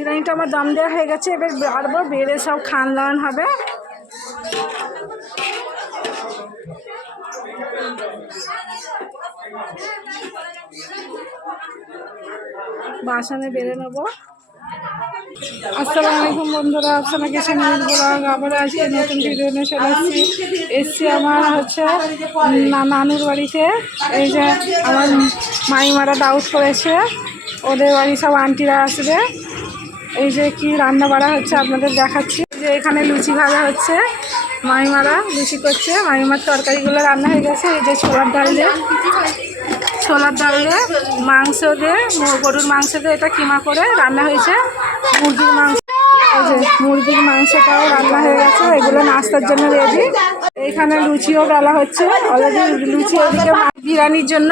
বিরিয়ানিটা আমার দম দেওয়া হয়ে গেছে, এবার বাড়বো, বেড়ে সব খান দাওয়ান হবে। বাসনে বেড়ে নেবো। আসসালামু আলাইকুম বন্ধুরা, আপনাকে চ্যানেল ব্লগ আবার আজকে নতুন ভিডিও নিয়ে চলে এসছি আমার হচ্ছে নানুর বাড়িতে। এই যে আমার মাইমারা দাউদ করেছে, ওদের বাড়ি সব আন্টিরা আসবে। এই যে কি রান্না বাড়া হচ্ছে আপনাদের দেখাচ্ছি। যে এখানে লুচি ভাজা হচ্ছে, মাইমারা লুচি করছে, মাইমার তরকারিগুলো রান্না হয়ে গেছে। এই যে ছোলার ডাল দিয়ে মাংস দিয়ে, গরুর মাংস দিয়ে এটা কিমা করে রান্না হয়েছে। মুরগির মাংস, এই যে মুরগির মাংসটাও রান্না হয়ে গেছে, এগুলো নাস্তার জন্য রেডি। এইখানে লুচিও বেলা হচ্ছে অলরেডি। লুচি এদিকে বিরিয়ানির জন্য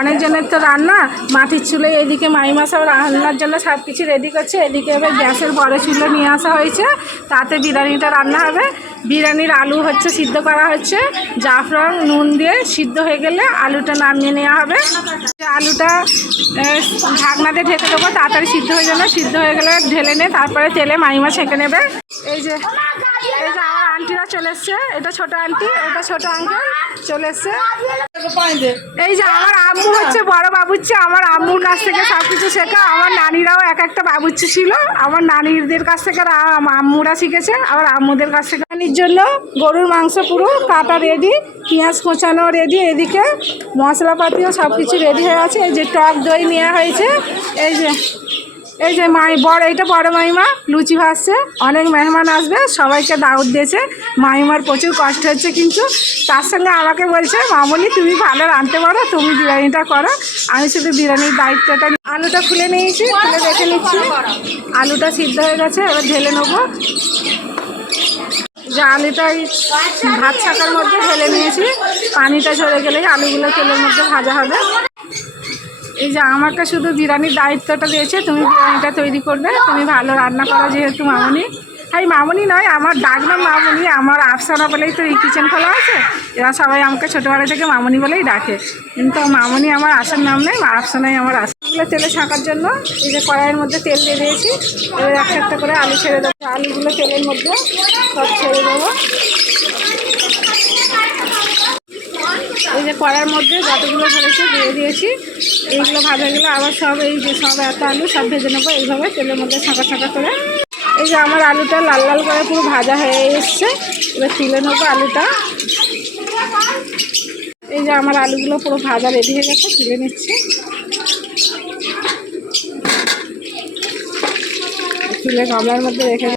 অনেকজনের তো রান্না মাটির চুলে, এদিকে মাইমা সব রান্নার জন্য সব কিছু রেডি করছে। এদিকে এবার গ্যাসের বড় চুলো নিয়ে আসা হয়েছে, তাতে বিরিয়ানিটা রান্না হবে। বিরিয়ানির আলু হচ্ছে সিদ্ধ করা হচ্ছে, জাফরান নুন দিয়ে সিদ্ধ হয়ে গেলে আলুটা নামিয়ে নেওয়া হবে। আলুটা ঢাকনাতে ঢেকে দেবো, তাড়াতাড়ি সিদ্ধ হয়ে যাবে। সিদ্ধ হয়ে গেলে ঢেলে নিয়ে তারপরে তেলে মাইমা ছেঁকে নেবে। এই যে আমার আন্টিরা চলে এসছে, এটা ছোট আন্টি, এটা ছোট আঙ্কেল চলে এসছে। এই যে আমার আম্মু হচ্ছে বড় বাবুচ্চি, আমার আম্মুর কাছ থেকে সব কিছু শেখা। আমার নানিরাও এক একটা বাবুচ্চি ছিল, আমার নানিদের কাছ থেকে আম্মুরা শিখেছে, আবার আম্মুদের কাছ থেকে। নানির জন্য গরুর মাংস পুরো কাটা রেডি, পেঁয়াজ কোচানো রেডি, এদিকে মশলাপাতিও সব কিছু রেডি হয়ে আছে। এই যে টক দই নেওয়া হয়েছে। এই যে এইটা বড় মাইমা লুচি ভাজছে, অনেক মেহমান আসবে, সবাইকে দাওয়াত দিয়েছে। মাইমার প্রচুর কষ্ট হচ্ছে, কিন্তু তার সঙ্গে আমাকে বলছে মামনি তুমি ভালো রাঁধতে পারো, তুমি বিরিয়ানিটা করো, আমি শুধু বিরিয়ানির দায়িত্বটা। আলুটা খুলে নিয়েছি, খুলে দেখে নিচ্ছি আলুটা সিদ্ধ হয়ে গেছে। এবার ঢেলে নেবো। যে আলুটা ভাত ছাকার মধ্যে ঢেলে নিয়েছি, পানিটা ঝরে গেলেই আলুগুলো তেলের মধ্যে ভাজা হবে। এই যে আমাকে শুধু বিরিয়ানির দায়িত্বটা দিয়েছে, তুমি বিরিয়ানিটা তৈরি করবে, তুমি ভালো রান্না করো যেহেতু মামনি। হ্যাঁ মামনি নয়, আমার ডাক নাম মামনি, আমার আফসানা বলেই তো এই কিচেন খোলা আছে। এরা সবাই আমাকে ছোটোবেলা থেকে মামনি বলেই ডাকে, কিন্তু মামনি আমার আসার নাম নেই, আফসানাই আমার আসাগুলো তেলে ছাঁকার জন্য। এই যে কড়াইয়ের মধ্যে তেল দিয়ে দিয়েছি, এবার একটা একটা করে আলু ছেড়ে দেবো। আলুগুলো তেলের মধ্যে সব ছেড়ে দেবো। এই যে কড়ার মধ্যে যতগুলো ধরেছে দিয়ে দিয়েছি, এইগুলো ভাজা গেলে আবার সব এই যে সব এত আলু সব ভেজে নেবো এইভাবে তেলের মধ্যে ছাঁকা ছাঁকা করে। এই যে আমার আলুটা লাল লাল করে পুরো ভাজা হয়ে এসছে, এবার তুলে নেবো আলুটা। এই যে আমার আলুগুলো পুরো ভাজা রেডি হয়ে গেছে, তুলে নিচ্ছি। তুলে গামলার মধ্যে রেখে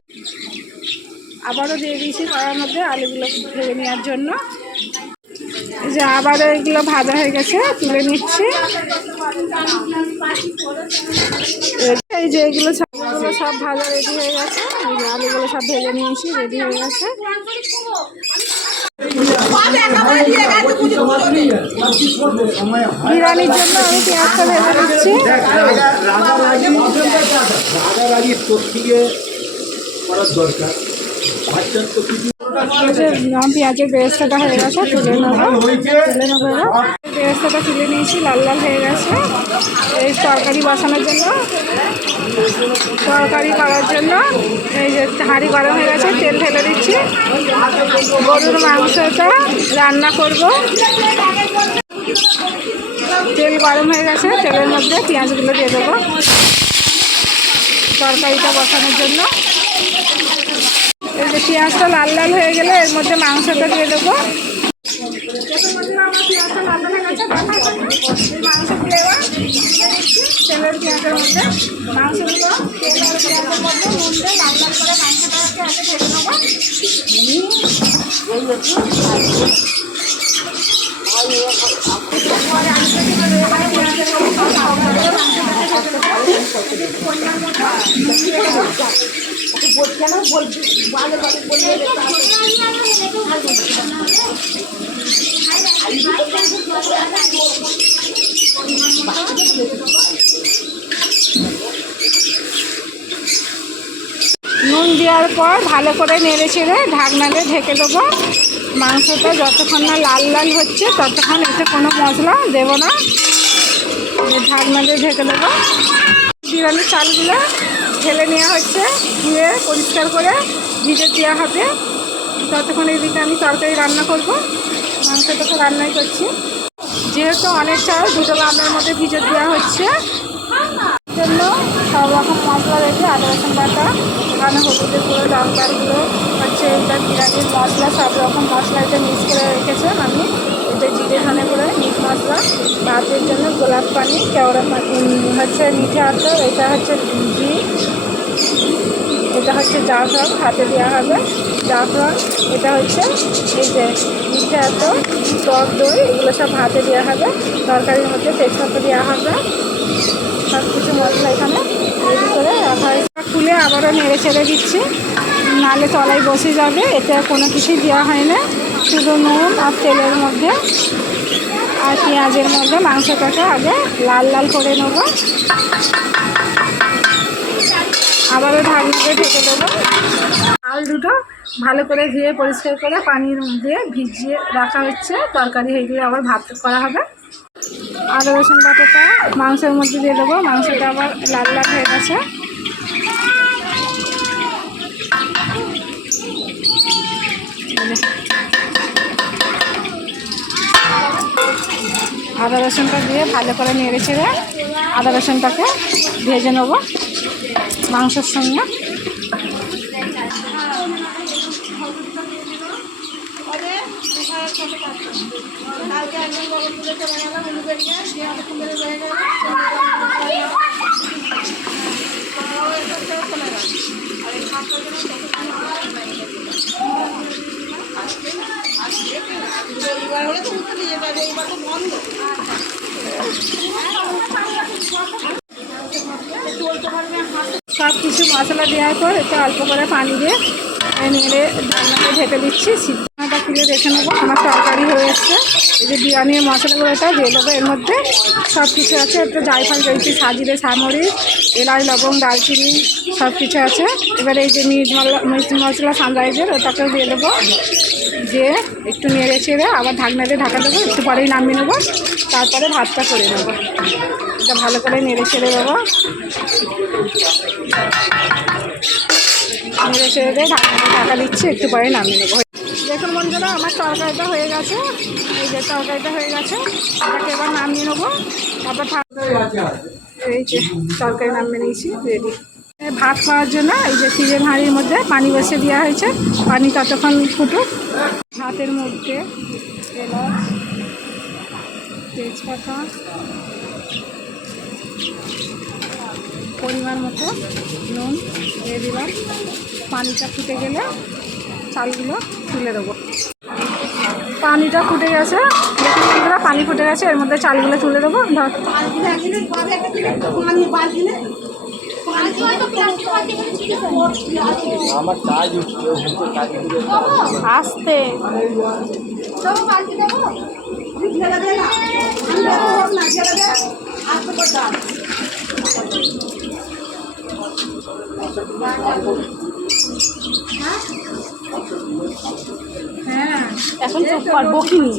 আবারও দিয়ে দিয়েছি কড়ার মধ্যে আলুগুলো ভেজে নেওয়ার জন্য। এই যে আবারও এগুলো ভাজা হয়ে গেছে, তুলে নিচ্ছি। এই যে এগুলো সব ভাজা রেডি হয়ে গেছে, এই যে আলুগুলো সব ভেজে নিয়েছি, রেডি হয়ে গেছে। বিরিয়ানির জন্য আমি পেঁয়াজটা ভেজে নিচ্ছি। পেঁয়াজের বেরেস্তাটা হয়ে গেছে, তুলে নেবো। বেরেস্তাটা তুলে নিয়েছি, লাল লাল হয়ে গেছে। এই তরকারি বসানোর জন্য, তরকারি করার জন্য এই যে হাঁড়ি গরম হয়ে গেছে, তেল ঢেলে দিচ্ছি। গরুর মাংসটা রান্না করব। তেল গরম হয়ে গেছে, তেলের মধ্যে পেঁয়াজগুলো দিয়ে দেবো তরকারিটা বসানোর জন্য। এই যে পেঁয়াজটা লাল লাল হয়ে গেলে এর মধ্যে মাংসটা দিয়ে দেবো। পেঁয়াজটা লাল লাল হয়ে গেছে, মাংসগুলো এবার তেলের পেঁয়াজের মধ্যে মাংসগুলো তেল আর পেঁয়াজের মধ্যে নুন দিয়ে লাল লাল করে মাংসটাকে আগে ভেজে নেবো। নুন দেওয়ার পর ভালো করে নেড়ে চেড়ে ঢাকনাতে ঢেকে দেবো। মাংসটা যতক্ষণ না লাল লাল হচ্ছে ততক্ষণ এতে কোনো মশলা দেবো না, ঢাকনাতে ঢেকে দেবো। বিরিয়ানির চালগুলো ঢেলে নেওয়া হচ্ছে, ধুয়ে পরিষ্কার করে ভিজে দেওয়া হবে। ততক্ষণ এদিকে আমি তরকারি রান্না করব, মাংসটা তো রান্নাই করছি। যেহেতু অনেক চাল দুটো গামলার মধ্যে ভিজে দেওয়া হচ্ছে, জন্য সব রকম মশলা রেখে আদা রসুন বাটা, এখানে হলুদের গুঁড়ো, লঙ্কার গুঁড়ো, হচ্ছে এটা বিরিয়ানির মশলা, সব রকম মশলা এটা মিক্স করে রেখেছে আমি। এটা জিরে ধনে গুঁড়ো, মিট মশলা, ভাতের জন্য গোলাপ পানি, কেওড়া পানি, হচ্ছে মিঠে আতর, এটা হচ্ছে ঘি, এটা হচ্ছে জাফরান হাতে দেওয়া হবে, জাফরান, এটা হচ্ছে এই যে মিঠে আতর, টক দই, এগুলো সব হাতে দেওয়া হবে। তরকারির মধ্যে তেজপাতা দেওয়া হবে, সব কিছু মশলা এখানে রেডি করে রাখা হয়েছে। খুলে আবারও নেড়ে ছেড়ে দিচ্ছি, নাহলে তলায় বসে যাবে। এতে কোনো কিছুই দেওয়া হয় না, শুধু নুন আর তেলের মধ্যে আর পেঁয়াজের মধ্যে মাংসটাকে আগে লাল লাল করে নেব। আবারও ঢাকনাতে ঢেকে দেবো। চাল দুটো ভালো করে ধুয়ে পরিষ্কার করে পানির দিয়ে ভিজিয়ে রাখা হচ্ছে, তরকারি হয়ে গিয়ে আবার ভাত করা হবে। আদা রসুন বাটাটা মাংসের মধ্যে দিয়ে দেবো, মাংসটা আবার লাল লাল হয়ে গেছে। আদা রসুনটা দিয়ে ভালো করে নেড়ে চেড়ে আদা রসুনটাকে ভেজে নেবো মাংসের সঙ্গে। সব কিছু মশলা দেওয়ার পর একটু অল্প করে পানি দিয়ে নেড়ে ঢাকনাটা ঢেকে দিচ্ছি। সিদ্ধটা খুলে দেখে নেবো আমার তরকারি হয়ে এসছে। এই যে বিরিয়ানির মশলাগুলোটা দিয়ে দেবো, এর মধ্যে সব কিছু আছে। একটু জায়ফল দিয়েছি, সাজিরে সামরিচ, এলাচ, লবঙ্গ, দারচিনি, সব কিছু আছে। এবারে এই যে মিট মশলা সানরাইজের ওটাকেও দিয়ে দেবো, দিয়ে একটু নেড়ে চেড়ে আবার ঢাকনাতে ঢাকা দেবো, একটু পরেই নামিয়ে নেবো। তারপরে ভাতটা করে নেবো, এটা ভালো করে নেড়ে ছেড়ে দেবো। নেড়ে ছেড়ে দিয়ে ঢাকনাতে ঢাকা দিচ্ছি, একটু পরে নামিয়ে নেবো। দেখুন বন্ধুরা, আমার তরকারিটা হয়ে গেছে। এই যে তরকারিটা হয়ে গেছে, এটাকে এবার নামিয়ে নেবো। তারপর এই যে তরকারি নামিয়ে নিয়েছি, রেডি। ভাত খাওয়ার জন্য এই যে ফ্রিজের হাঁড়ির মধ্যে পানি বসে দেওয়া হয়েছে, পানি ততক্ষণ ফুটুক। ভাতের মধ্যে এলাচ, তেজপাতা, পরিমাণ মতো নুন দিয়ে দিলাম। পানিটা ফুটে গেলে চালগুলো তুলে দেবো। পানিটা ফুটে গেছে, দেখুন বন্ধুরা, পানি ফুটে গেছে, এর মধ্যে চালগুলো তুলে দেবো। আস্তে হ্যাঁ, এখন চুপ কর, বকিনি।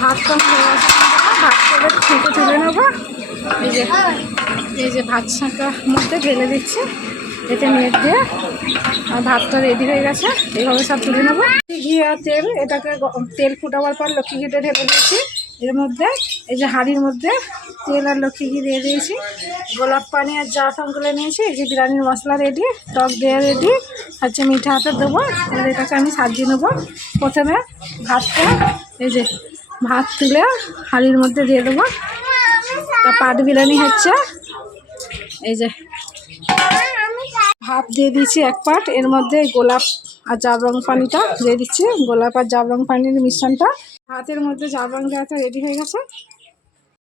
ভাত কম হয়ে গেছে, ভাতটা ছেঁকে তুলে নেবো। এই যে ভাত ছাঁকার মধ্যে ঢেলে দিচ্ছি, এতে নেট দিয়ে। আর ভাতটা রেডি হয়ে গেছে, এইভাবে সব তুলে নেবো। ঘি আর তেল, এটাকে তেল ফুটাবার পর লক্ষ্মী ঘিটা ঢেলে দিচ্ছি এর মধ্যে। এই যে হাঁড়ির মধ্যে তেল আর লক্ষ্মী ঘি দিয়ে দিয়েছি, গোলাপ পানি আর জাফরান গুলো নিয়েছি। এই যে বিরিয়ানির মশলা রেডি, টক দেওয়া রেডি, হচ্ছে মিঠা আতর দেবো। এবার এটাকে আমি সাজিয়ে নেবো। প্রথমে ভাতটা, এই যে ভাত তুলে হাঁড়ির মধ্যে দিয়ে দেবো। তা পাট বিরিয়ানি হচ্ছে, এই যে ভাত দিয়ে দিচ্ছি এক পাট, এর মধ্যে গোলাপ আর জাফরান পানিটা দিয়ে দিচ্ছি, গোলাপ আর জাফরান পানির মিশ্রণটা। ভাতের মধ্যে জাফরান দেওয়াটা রেডি হয়ে গেছে।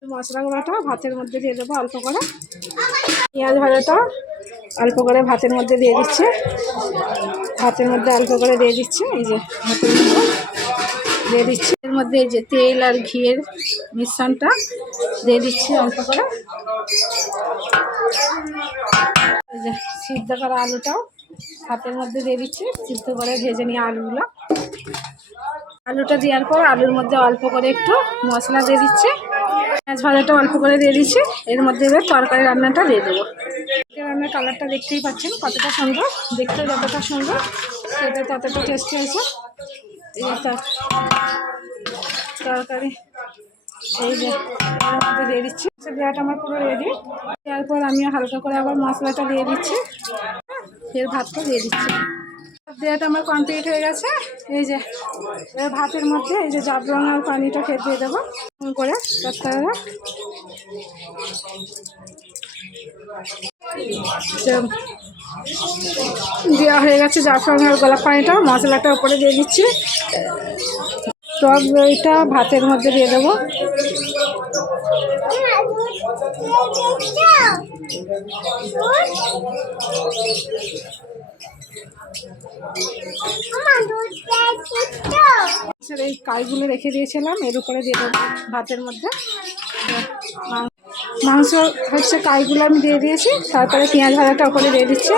মশলাগুলোটা ভাতের মধ্যে দিয়ে দেবো অল্প করে। পেঁয়াজ ভাজাটা অল্প করে ভাতের মধ্যে দিয়ে দিচ্ছি, ভাতের মধ্যে অল্প করে দিয়ে দিচ্ছি। এই যে ভাতের মধ্যে দিয়ে দিচ্ছি, এর মধ্যে এই যে তেল আর ঘিয়ের মিশ্রণটা দিয়ে দিচ্ছি অল্প করে। এই যে সিদ্ধ করা আলুটাও ভাতের মধ্যে দিয়ে দিচ্ছি, সিদ্ধ করে ভেজে নিয়ে আলুগুলো। আলুটা দেওয়ার পর আলুর মধ্যে অল্প করে একটু মশলা দিয়ে দিচ্ছি, পেঁয়াজ ভাজাটা অল্প করে দিয়ে দিচ্ছি। এর মধ্যে এবার তরকারি রান্নাটা দিয়ে দেবো। রান্নার কালারটা দেখতেই পাচ্ছেন কতটা সুন্দর, দেখতে যতটা সুন্দর সেটা ততটা টেস্টি হয়েছে। এই তরকারি এই যে এর মধ্যে দিয়ে দিচ্ছি। বিরাট আমার পুরো রেডি। তারপর আমি হালকা করে আবার মশলাটা দিয়ে দিচ্ছি, ফের ভাতটা দিয়ে দিচ্ছি। বিরাট আমার কমপ্লিট হয়ে গেছে। এই যে এর ভাতের মধ্যে এই যে জাফরান আর পানিটা ফের দিয়ে দেবো করে তরকারিটা। দেওয়া হয়ে গেছে জাফরান আর গোলাপ পানিটা, মশলাটা উপরে দিয়ে দিচ্ছি। টক দইটা ভাতের মধ্যে দিয়ে দেবো। এই কাইগুলো রেখে দিয়েছিলাম এর উপরে দিয়ে দেবো ভাতের মধ্যে। মাংস হচ্ছে কাইগুলো আমি দিয়ে দিয়েছি, তারপরে পেঁয়াজ ভাজাটা উপরে দিয়ে দিচ্ছি,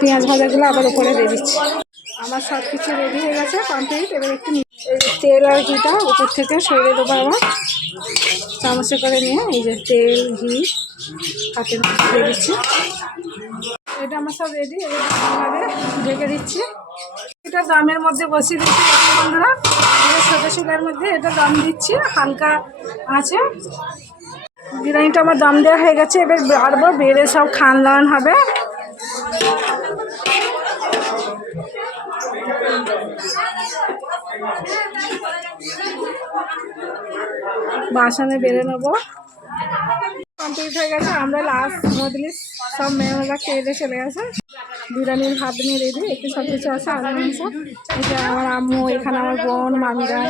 পেঁয়াজ ভাজাগুলো আবার উপরে দিয়ে দিচ্ছি। আমার সব কিছু রেডি হয়ে গেছে কমপ্লিট। এবার একটু তেল আর ঘিটা উপর থেকে সরিয়ে দেবো আবার চামচে করে নিয়ে। এই যে তেল ঘি হাতের মধ্যে দিয়ে দিচ্ছি। এটা আমার সব রেডি, এভাবে ঢেকে দিচ্ছি। এটা দামের মধ্যে বসিয়ে দিচ্ছি বন্ধুরা, ছোটো চুলার মধ্যে এটা দম দিচ্ছি হালকা আছে। বিরিয়ানিটা আমার দম দেওয়া হয়ে গেছে, এবার বাড়বো, বেড়ে সব খান দাওয়ান হবে। বাসনে বেড়ে নেবো। কমপ্লিট হয়ে গেছে। আমরা লাস্ট মজলিস সব মেয়েরা খেয়ে দিয়ে চলে গেছে। বিরিয়ানির ভাত নিয়ে রেডি, একটু সব কিছু আছে আলু মাংস। এটা আমার আম্মু, এখানে আমার বোন মামিরা,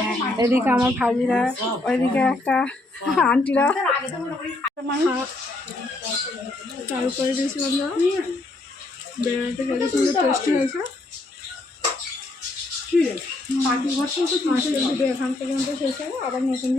এদিকে আমার ভাবিরা, ওইদিকে একটা আন্টিরা চালু করে দিয়েছি। বন্ধুরা বেড়াতে গেলে সুন্দর টেস্টি হয়েছে। এখান পর্যন্ত শেষ হবে, আবার নতুন